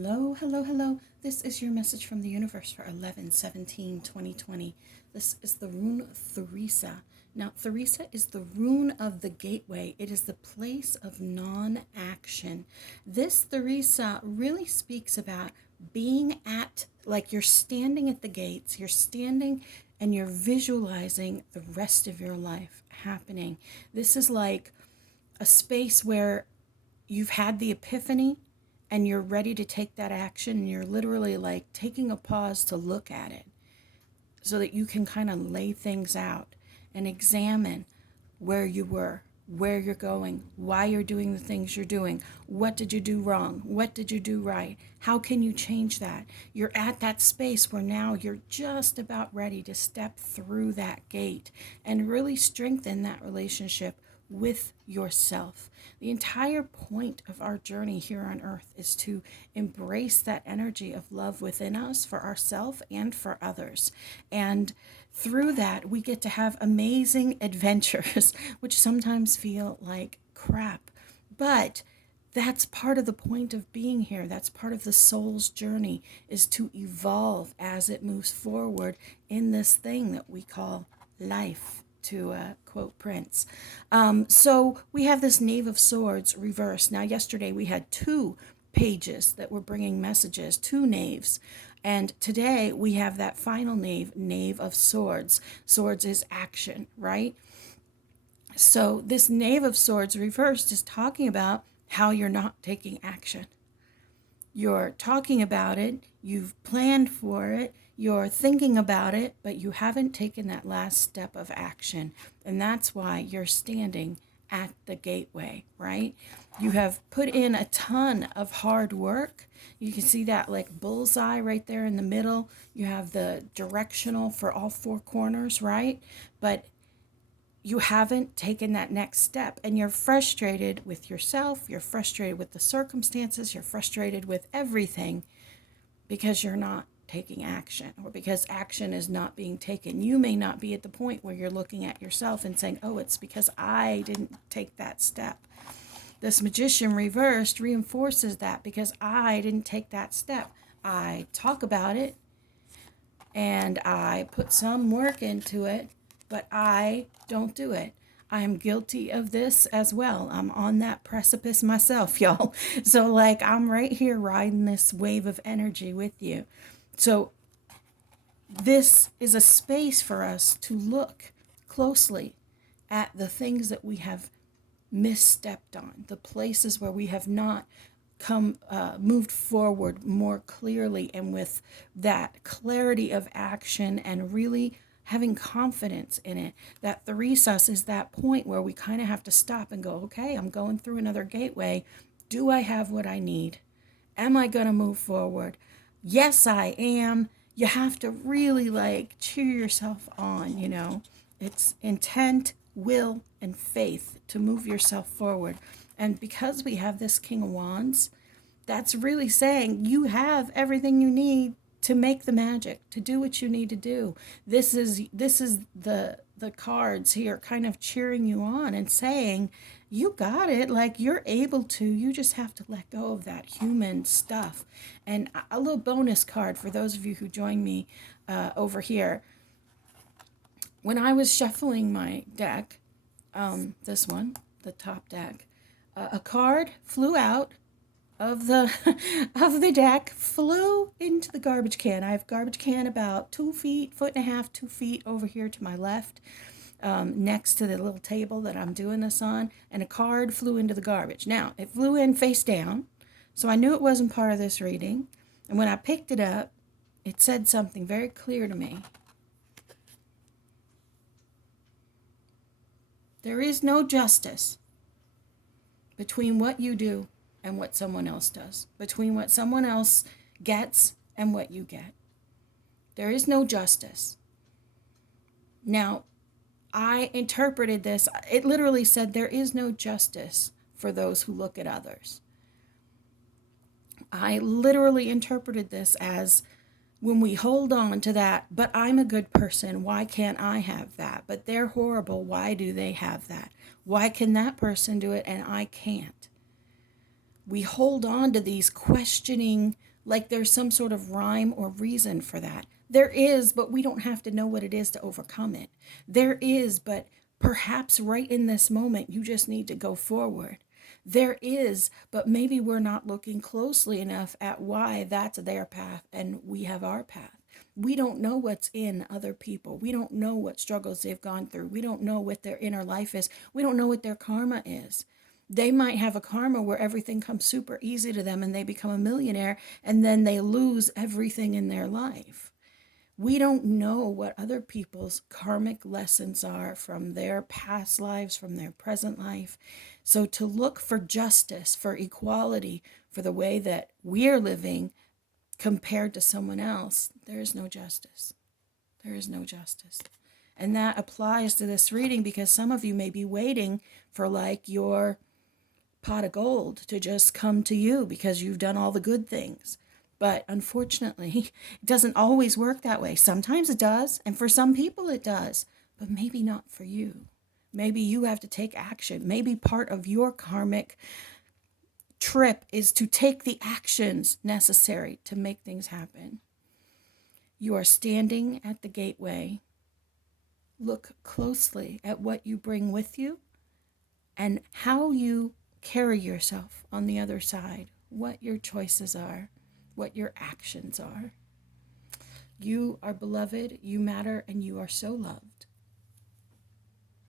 Hello, hello, hello. This is your message from the universe for 11/17/2020. This is the rune Theresa. Now, Theresa is the rune of the gateway. It is the place of non-action. This Theresa really speaks about being at, like you're standing at the gates, you're standing and you're visualizing the rest of your life happening. This is like a space where you've had the epiphany and you're ready to take that action, and you're literally like taking a pause to look at it so that you can kind of lay things out and examine where you were, where you're going, why you're doing the things you're doing, what did you do wrong, what did you do right, how can you change that. You're at that space where now you're just about ready to step through that gate and really strengthen that relationship with yourself. The entire point of our journey here on earth is to embrace that energy of love within us for ourselves and for others. And through that, we get to have amazing adventures, which sometimes feel like crap. But that's part of the point of being here. That's part of the soul's journey, is to evolve as it moves forward in this thing that we call life, to quote Prince. So we have this Knave of Swords reversed. Now, yesterday we had two pages that were bringing messages, two knaves. And today we have that final knave, Knave of Swords. Swords is action, right? So this Knave of Swords reversed is talking about how you're not taking action. You're talking about it, you've planned for it, you're thinking about it, but you haven't taken that last step of action. And that's why you're standing at the gateway, right? You have put in a ton of hard work. You can see that like bullseye right there in the middle. You have the directional for all four corners, right? But you haven't taken that next step, and you're frustrated with yourself, you're frustrated with the circumstances, you're frustrated with everything because you're not taking action, or because action is not being taken. You may not be at the point where you're looking at yourself and saying, oh, it's because I didn't take that step. This Magician reversed reinforces that, because I didn't take that step. I talk about it and I put some work into it, but I don't do it. I am guilty of this as well. I'm on that precipice myself, y'all. So like I'm right here riding this wave of energy with you. So this is a space for us to look closely at the things that we have misstepped on, the places where we have not moved forward more clearly and with that clarity of action and really having confidence in it. That Theresus is that point where we kind of have to stop and go, okay, I'm going through another gateway. Do I have what I need? Am I going to move forward? Yes, I am. You have to really like cheer yourself on, you know. It's intent, will, and faith to move yourself forward. And because we have this King of Wands, that's really saying you have everything you need to make the magic, to do what you need to do. This is the cards here kind of cheering you on and saying, you got it, like you're able to, you just have to let go of that human stuff. And a little bonus card for those of you who joined me over here. When I was shuffling my deck, this one, the top deck, a card flew out of the of the deck, flew into the garbage can. I have garbage can about 2 feet, 1.5 feet, 2 feet over here to my left, next to the little table that I'm doing this on, and a card flew into the garbage. Now, it flew in face down, so I knew it wasn't part of this reading. And when I picked it up, it said something very clear to me. There is no justice between what you do and what someone else does, between what someone else gets and what you get. There is no justice. Now, I interpreted this, it literally said there is no justice for those who look at others. I literally interpreted this as, when we hold on to that, but I'm a good person, why can't I have that? But they're horrible, why do they have that? Why can that person do it and I can't? We hold on to these questioning Like there's some sort of rhyme or reason for that. There is, but we don't have to know what it is to overcome it. There is, but perhaps right in this moment, you just need to go forward. There is, but maybe we're not looking closely enough at why that's their path and we have our path. We don't know what's in other people. We don't know what struggles they've gone through. We don't know what their inner life is. We don't know what their karma is. They might have a karma where everything comes super easy to them and they become a millionaire and then they lose everything in their life. We don't know what other people's karmic lessons are from their past lives, from their present life. So to look for justice, for equality, for the way that we're living compared to someone else, there is no justice. There is no justice. And that applies to this reading because some of you may be waiting for like your pot of gold to just come to you because you've done all the good things. But unfortunately, it doesn't always work that way. Sometimes it does, and for some people it does, but maybe not for you. Maybe you have to take action. Maybe part of your karmic trip is to take the actions necessary to make things happen. You are standing at the gateway. Look closely at what you bring with you and how you carry yourself on the other side, what your choices are, what your actions are. You are beloved, you matter, and you are so loved.